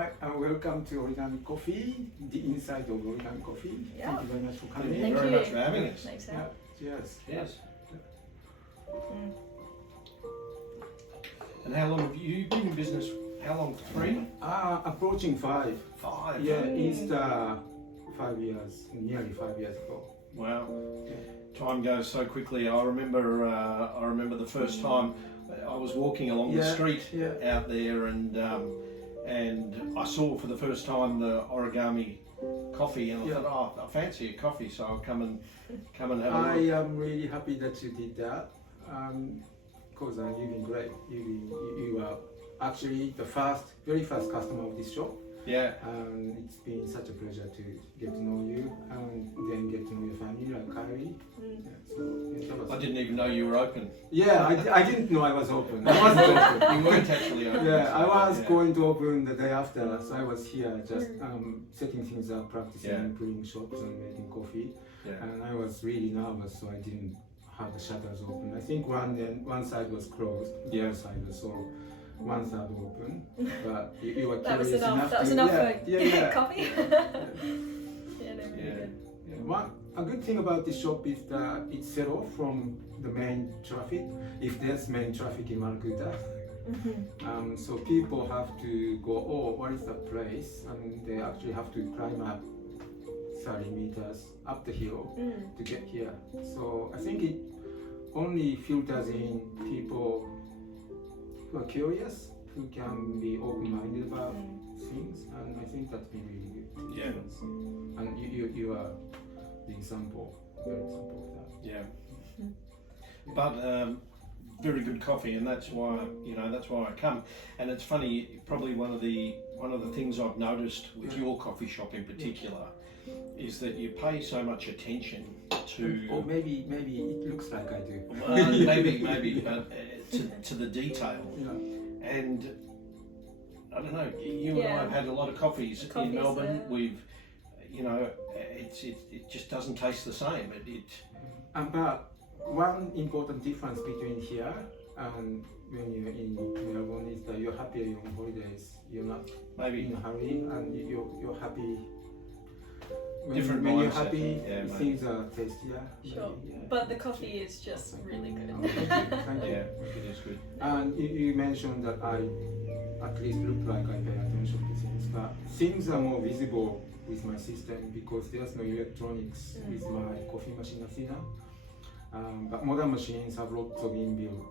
Hi, welcome to Origami Coffee, the inside of Origami Coffee. Yeah. Thank you very much for coming. Thank you very much for having us. Thanks, Yeah, cheers. Yes. Mm. And how long have you been in business? How long? 3? Approaching 5. 5? Yeah, Easter 5 years, nearly 5 years ago. Wow. Yeah. Time goes so quickly. I remember the first time I was walking along the street out there, and I saw for the first time the Origami Coffee, and I thought, oh, I fancy a coffee, so I'll come and have a look. I am really happy that you did that, because you've been great. You are actually the very first customer of this shop. Yeah. It's been such a pleasure to get to know you and then get to know your family, like Caylie. I didn't even know you were open. Yeah, I didn't know I was open. I wasn't open. You weren't actually open. Yeah, I was going to open the day after, so I was here just setting things up, practicing, putting shops and making coffee. Yeah. And I was really nervous, so I didn't have the shutters open. I think one side was closed, the other side was so. One side open, but you were curious enough. That was enough for coffee. A good thing about this shop is that it's set off from the main traffic, if there's main traffic in Mallacoota. So people have to go, oh, what is that place? And they actually have to climb up 30 meters up the hill to get here. So I think it only filters in people who are curious, who can be open-minded about things, and I think that's been really good. Yeah. And you are the example, very example of that. Yeah. But very good coffee, and that's why I come. And it's funny, probably one of the things I've noticed with your coffee shop in particular is that you pay so much attention to. Or maybe it looks like I do. Maybe, but to the detail. Yeah. And I don't know. You and I have had a lot of coffees in Melbourne. We've, it just doesn't taste the same. But one important difference between here and when you're in Melbourne is that you're happier on holidays. You're not in a hurry, and you're happy. When you're happy, things are tastier. Sure. Yeah. But the coffee is just really good. Thank you. Yeah, it is good. And you mentioned that I at least look like I pay attention to things, but things are more visible with my system because there's no electronics with my coffee machine Athena. But modern machines have lots of inbuilt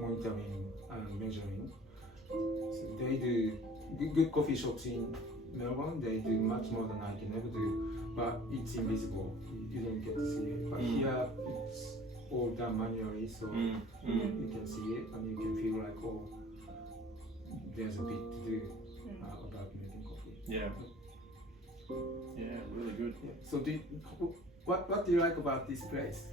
monitoring and measuring. So they do good coffee shops in Melbourne, they do much more than I can ever do, but it's invisible, you don't get to see it. But here it's all done manually, so you can see it and you can feel like, oh, there's a bit to do about making coffee. Yeah. Yeah, really good. Yeah. So what do you like about this place?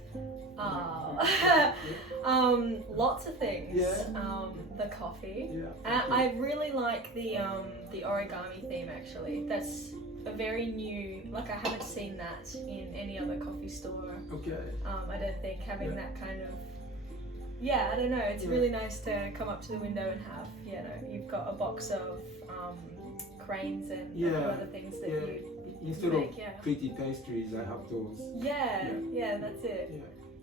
Lots of things. Yeah. The coffee. Yeah. I really like the origami theme actually. That's a very new, like I haven't seen that in any other coffee store. Okay. I don't think having that kind of, I don't know, it's really nice to come up to the window and have, you've got a box of cranes and other things that you Instead make, of pretty pastries, I have those. Yeah, that's it.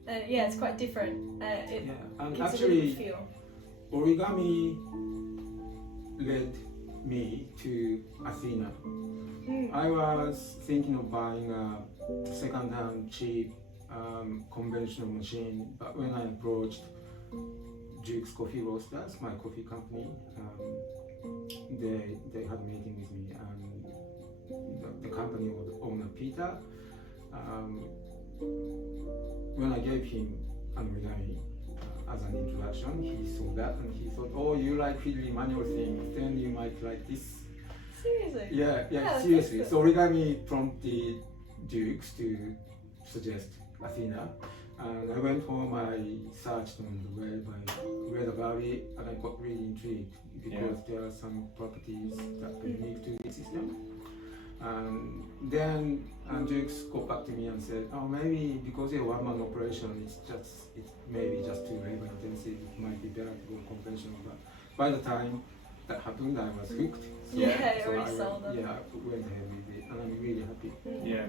Yeah. It's quite different. It and gives actually, a really good feel. Origami led me to Athena. I was thinking of buying a second-hand cheap conventional machine, but when I approached Duke's Coffee Roasters, my coffee company, they had a meeting with me, and the company owner Peter, when I gave him an origami as an introduction, he saw that and he thought, oh, you like fiddly manual things, then you might like this. Seriously? Yeah, seriously. So origami prompted Dukes to suggest Athena. And I went home, I searched on the web, I read about it, and I got really intrigued because there are some properties that are unique to the system. And then Dukes got back to me and said, oh, maybe because you're a one-man operation, it's maybe just too labor intensive, it might be better to go conventional. But by the time that happened, I was hooked. So already sold them. Yeah, I went ahead with it, and I'm really happy. Yeah.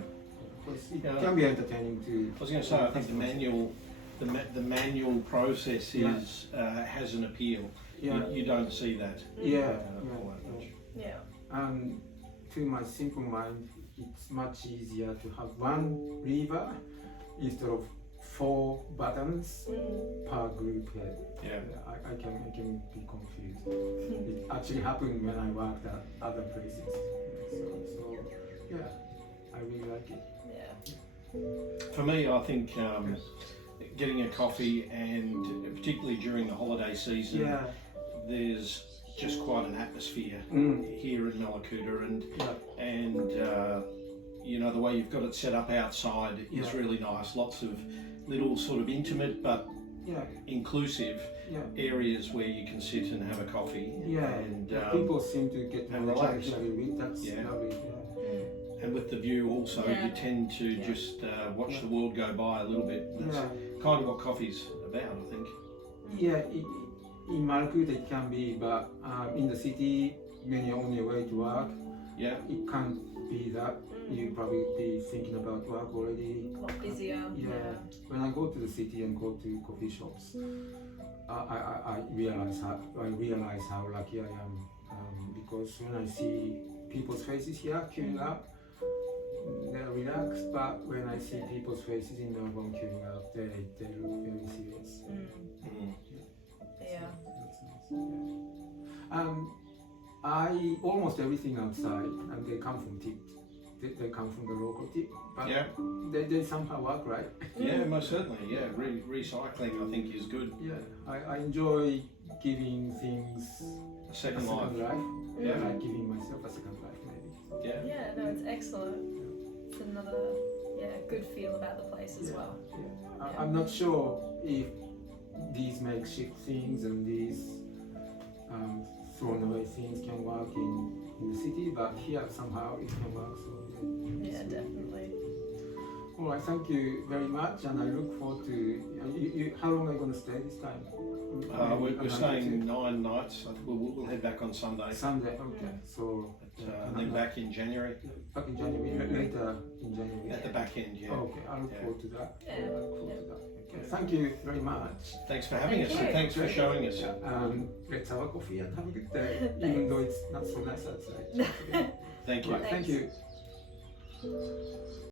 Because it can be entertaining too. I was going to say, I think the manual process is has an appeal. Yeah. You don't see that. Yeah. all that much. Yeah. And to my simple mind, it's much easier to have one lever instead of 4 buttons per group head. Yeah. I can be confused. It actually happened when I worked at other places. So yeah, I really like it. Yeah. For me, I think getting a coffee, and particularly during the holiday season, there's just quite an atmosphere here in Mallacoota, and you know, the way you've got it set up outside is really nice. Lots of little sort of intimate but inclusive areas where you can sit and have a coffee. And people seem to get and relax. That's lovely. And with the view also, you tend to just watch the world go by a little bit. That's kind of what coffee's about, I think. Yeah, in Mallacoota it can be, but in the city, when you're on your way to work, it can't be that. You probably be thinking about work already. A lot busier. When I go to the city and go to coffee shops, I realize how lucky I am, because when I see people's faces here queuing up, they're relaxed, but when I see people's faces in Melbourne queuing up, they look very serious. Yeah. That's nice. I almost everything outside, and they come from tip. They come from the local tip, but they somehow work, right? Yeah, most certainly. Yeah, recycling I think is good. Yeah, I enjoy giving things A second life. Yeah, like giving myself a second life, maybe. Yeah. Yeah, no, it's excellent. It's another good feel about the place as well. Yeah. I'm not sure if these makeshift things and these thrown away things can work in the city, but here somehow it can work. So yeah, definitely. All right, thank you very much, and I look forward to. You how long are you going to stay this time? We're staying 9 nights. I think we'll head back on Sunday. Sunday, okay. So and then back in January. Back in January, later in January. At the back end, Okay, I look forward to that. Yeah. I look forward to that. Okay, thank you very much. Thanks for having us, Thank and you. thanks for showing us. Let's have a coffee and have a good day, even though it's not so nice outside. Thank you. Right, thank you.